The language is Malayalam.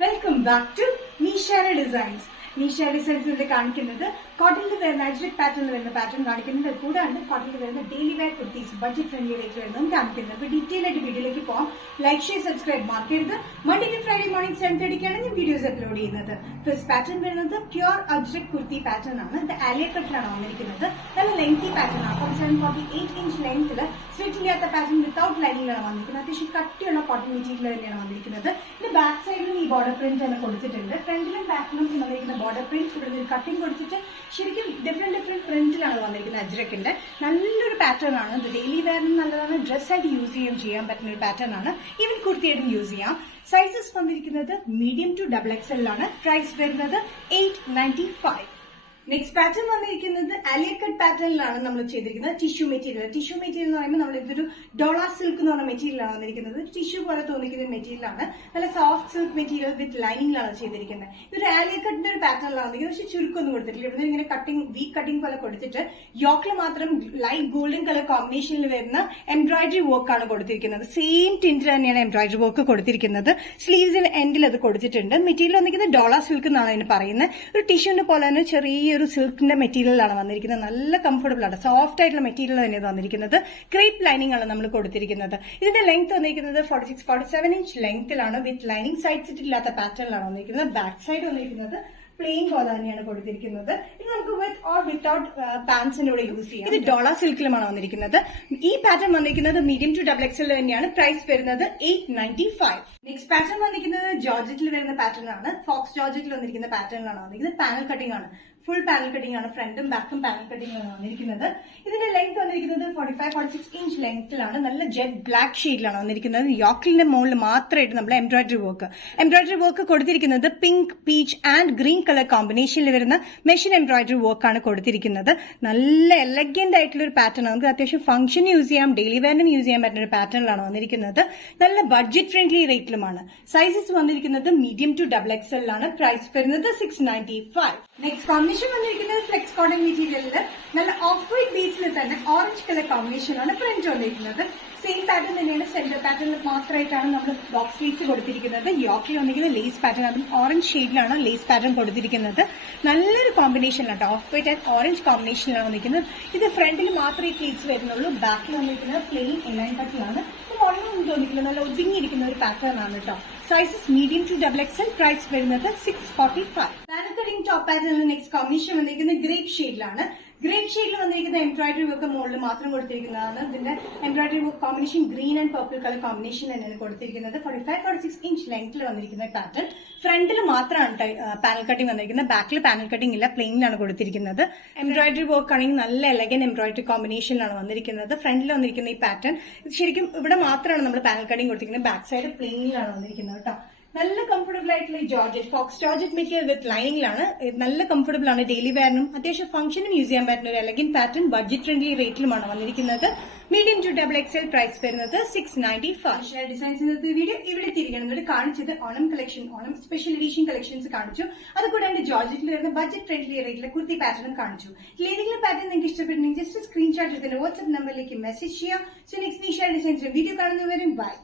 Welcome back to Nishara Designs. Nishara Designs is the cotton to wear magic pattern in the pattern cotton to wear the daily wear kurtis budget friendly detailed video like share subscribe market Monday to Friday morning 7:30 videos upload first pattern the pure ajrak kurti pattern the alia cut lengthy pattern 748-inch length slit pattern without lining cotton material the back side border print front and back border print cutting different print ajrakinte nalloru pattern aanu the daily wear nalladana dress ആയിട്ട് യൂസ് ചെയ്യാൻ പറ്റുന്ന ഒരു പാറ്റേൺ ആണ് ഈവൻ കുർത്തി ആയിട്ടും യൂസ് ചെയ്യാം സൈസസ് വന്നിരിക്കുന്നത് മീഡിയം ടു XXL ആണ് പ്രൈസ് വരുന്നത് 895 നെക്സ്റ്റ് പാറ്റേൺ വന്നിരിക്കുന്നത് അലിയ കട്ട് പാറ്റേണിലാണ് നമ്മൾ ചെയ്തിരിക്കുന്നത് ടിഷ്യൂ മെറ്റീരിയൽ എന്ന് പറയുമ്പോൾ നമ്മൾ ഇതൊരു ഡോള സിൽക്ക് എന്ന് പറഞ്ഞ മെറ്റീരിയലാണ് വന്നിരിക്കുന്നത് ടിഷ്യൂ പോലെ തോന്നിക്കുന്ന മെറ്റീരിയലാണ് നല്ല സോഫ്റ്റ് സിൽക്ക് മെറ്റീരിയൽ വിത്ത് ലൈനിങ്ങിലാണ് ചെയ്തിരിക്കുന്നത് ഇതൊരു ആലിയ കട്ടിന്റെ ഒരു പാറ്റേണിലാണ് വന്നിരിക്കുന്നത് പക്ഷെ ചുരുക്കൊന്നും കൊടുത്തിട്ടില്ല ഇവിടെ ഇങ്ങനെ വീക്ക് കട്ടിംഗ് പോലെ കൊടുത്തിട്ട് യോക്കിൽ മാത്രം ലൈറ്റ് ഗോൾഡൻ കളർ കോമ്പിനേഷനിൽ വരുന്ന എംബ്രോയിഡറി വർക്ക് ആണ് കൊടുത്തിരിക്കുന്നത് സെയിം ടിൻറ്റ് തന്നെയാണ് എംബ്രോയിഡറി വർക്ക് കൊടുത്തിരിക്കുന്നത് സ്ലീവ്സിന് എൻഡിൽ അത് കൊടുത്തിട്ടുണ്ട് മെറ്റീരിയൽ വന്നിരിക്കുന്നത് ഡോള സിൽക്ക് എന്നാണ് അതിന് പറയുന്നത് ഒരു ടിഷ്യൂവിന്റെ പോലെ തന്നെ ചെറിയ ഒരു സിൽക്കിന്റെ മെറ്റീരിയലാണ് വന്നിരിക്കുന്നത് നല്ല കംഫർട്ടബിൾ ആണ് സോഫ്റ്റ് ആയിട്ടുള്ള മെറ്റീരിയൽ തന്നെയാണ് വന്നിരിക്കുന്നത് ക്രേപ്പ് ലൈനിങ് ആണ് നമ്മൾ കൊടുത്തിരിക്കുന്നത് ഇതിന്റെ ലെങ്ത് വന്നിരിക്കുന്നത് 46-47 ലെങ്ത്തിലാണ് വിത്ത് ലൈനിങ് സൈഡ് സിറ്റ് ഇല്ലാത്ത പാറ്റേണിലാണ് വന്നിരിക്കുന്നത് ബാക്ക് സൈഡ് വന്നിരിക്കുന്നത് പ്ലെയിൻ പോലെ തന്നെയാണ് കൊടുത്തിരിക്കുന്നത് ഇത് നമുക്ക് വിത്ത് ഓർ വിത്തൌട്ട് പാൻസിന്റെ കൂടെ യൂസ് ചെയ്യാം ഇത് ഡോള സിൽക്കിലുമാണ് വന്നിരിക്കുന്നത് ഈ പാറ്റേൺ വന്നിരിക്കുന്നത് മീഡിയം ടു XXL തന്നെയാണ് പ്രൈസ് വരുന്നത് 895 നെക്സ്റ്റ് പാറ്റേൺ വന്നിരിക്കുന്നത് ജോർജറ്റിൽ വരുന്ന പാറ്റേൺ ആണ് ഫോക്സ് ജോർജറ്റിൽ വന്നിരിക്കുന്ന പാറ്റേണിലാണ് വന്നിരിക്കുന്നത് പാനൽ കട്ടിംഗ് ആണ് ഫുൾ പാനൽ കട്ടിംഗ് ആണ് ഫ്രണ്ടും ബാക്കും പാനൽ കട്ടിംഗ് ആണ് വന്നിരിക്കുന്നത് ഇതിന്റെ ലെങ്ത് വന്നിരിക്കുന്നത് 45-46 ലെങ്ത്തിലാണ് നല്ല ജെറ്റ് ബ്ലാക്ക് ഷെയ്ഡിലാണ് വന്നിരിക്കുന്നത് യോക്കിലിന്റെ മുകളിൽ മാത്രമായിട്ട് നമ്മൾ എംബ്രോയിഡറി വർക്ക് കൊടുത്തിരിക്കുന്നത് pink peach and green colour കോമ്പിനേഷനിൽ വരുന്ന മെഷീൻ എംബ്രോയിഡറി വർക്ക് ആണ് കൊടുത്തിരിക്കുന്നത് നല്ല എലഗന്റ് ആയിട്ടുള്ള ഒരു പാറ്റേൺ നമുക്ക് അത്യാവശ്യം ഫംഗ്ഷൻ യൂസ് ചെയ്യാം ഡെയിലി വെയറിനും യൂസ് ചെയ്യാൻ പറ്റുന്ന ഒരു പാറ്റേണിലാണ് വന്നിരിക്കുന്നത് നല്ല ബഡ്ജറ്റ് ഫ്രണ്ട്ലി റേറ്റിലുമാണ് സൈസസ് വന്നിരിക്കുന്നത് മീഡിയം ടു XXL ആണ് പ്രൈസ് വരുന്നത് 695 നെക്സ്റ്റ് കോമ്പിനേഷൻ വന്നിരിക്കുന്നത് ഫ്ലെക്സ് കോട്ടൺ മെറ്റീരിയലിൽ നല്ല ഓഫ് വൈറ്റ് ബേസിൽ തന്നെ ഓറഞ്ച് കളർ കോമ്പിനേഷൻ ആണ് പ്രിന്റ് വന്നിരിക്കുന്നത് സെയിം പാറ്റേൺ തന്നെയാണ് സെന്റർ പാറ്റേണിൽ മാത്രമായിട്ടാണ് നമ്മൾ ബോക്സ് സ്ലീവ്സ് കൊടുത്തിരിക്കുന്നത് യോക്കിൽ വന്നിരിക്കുന്നത് ലേസ് പാറ്റേൺ അതും ഓറഞ്ച് ഷെയ്ഡിലാണ് ലേസ് പാറ്റേൺ കൊടുത്തിരിക്കുന്നത് നല്ലൊരു കോമ്പിനേഷനിലാണ് ഓഫ് വൈറ്റ് ആൻഡ് ഓറഞ്ച് കോമ്പിനേഷനിലാണ് വന്നിരിക്കുന്നത് ഇത് ഫ്രണ്ടിൽ മാത്രമേ സ്ലീവ്സ് വരുന്നുള്ളൂ ബാക്കിൽ വന്നിരിക്കുന്നത് പ്ലെയിൻ എലൈൻ കട്ടിലാണ് മോഡലൊന്നും തോന്നിക്കില്ല നല്ല ഒതുങ്ങിയിരിക്കുന്ന ഒരു പാറ്റേൺ ആണ് കേട്ടോ sizes medium to XXL price വരുന്നത് 645 പാനൽ കട്ടിംഗ് ടോപ്പ് പാറ്റേണിൽ നെക്സ്റ്റ് കോമ്പിനേഷൻ വന്നിരിക്കുന്നത് ഗ്രേപ്പ് ഷെയ്ഡിലാണ് ഗ്രേപ്പ് ഷെയ്ഡിൽ വന്നിരിക്കുന്ന എംബ്രോയിഡറി വർക്ക് മുകളിൽ മാത്രം കൊടുത്തിരിക്കുന്നതാണ് ഇതിന്റെ embroidery work combination green and purple colour combination തന്നെയാണ് കൊടുത്തിരിക്കുന്നത് 45-46 ലെങ്ത്തിൽ വന്നിരിക്കുന്ന പാറ്റേൺ ഫ്രണ്ടിൽ മാത്രമാണ് പാനൽ കട്ടിംഗ് വന്നിരിക്കുന്നത് ബാക്കിൽ പാനൽ കട്ടിംഗ് ഇല്ല പ്ലെയിനിലാണ് കൊടുത്തിരിക്കുന്നത് എംബ്രോയിഡറി വർക്ക് ആണെങ്കിൽ നല്ല എലഗന്റ് എംബ്രോയിഡറി കോമ്പിനേഷനിലാണ് വന്നിരിക്കുന്നത് ഫ്രണ്ടിൽ വന്നിരിക്കുന്ന ഈ പാറ്റേൺ ശരിക്കും ഇവിടെ മാത്രമാണ് നമ്മൾ പാനൽ കട്ടിംഗ് കൊടുത്തിരിക്കുന്നത് ബാക്ക് സൈഡ് പ്ലെയിനിലാണ് വന്നിരിക്കുന്നത് കേട്ടോ നല്ല കംഫർട്ടബിൾ ആയിട്ടുള്ള georgette faux georgette material with ലൈനിങ്ങിലാണ് നല്ല കംഫർട്ടബിൾ ആണ് ഡെയിലി വെയറിനും അത്യാവശ്യം ഫംഗ്ഷനും യൂസ് ചെയ്യാൻ പറ്റുന്ന ഒരു എലഗന്റ് പാറ്റേൺ ബഡ്ജറ്റ് ഫ്രണ്ട്ലി റേറ്റിലുമാണ് വന്നിരിക്കുന്നത് മീഡിയം ടു XXL പ്രൈസ് വരുന്നത് 695 ഡിസൈൻസ് ഇന്നത്തെ വീഡിയോ ഇവിടെ തിരികെ കാണിച്ചത് Onam collection Onam special edition collections കാണിച്ചു അതുകൂടാണ്ട് ജോർജറ്റിൽ വരുന്ന ബഡ്ജറ്റ് ഫ്രണ്ട്ലി റേറ്റിലെ കുർത്തി പാറ്റേണും കാണിച്ചു ഏതെങ്കിലും പാറ്റേൺ നിങ്ങൾക്ക് ഇഷ്ടപ്പെട്ടെങ്കിൽ ജസ്റ്റ് സ്ക്രീൻഷോട്ട് എടുത്തിന്റെ വാട്സ്ആപ്പ് നമ്പറിലേക്ക് മെസ്സേജ് ചെയ്യാം സോ നെക്സ്റ്റ് നിഷ ഡിസൈൻസിന്റെ വീഡിയോ കാണുന്നവരും ബൈ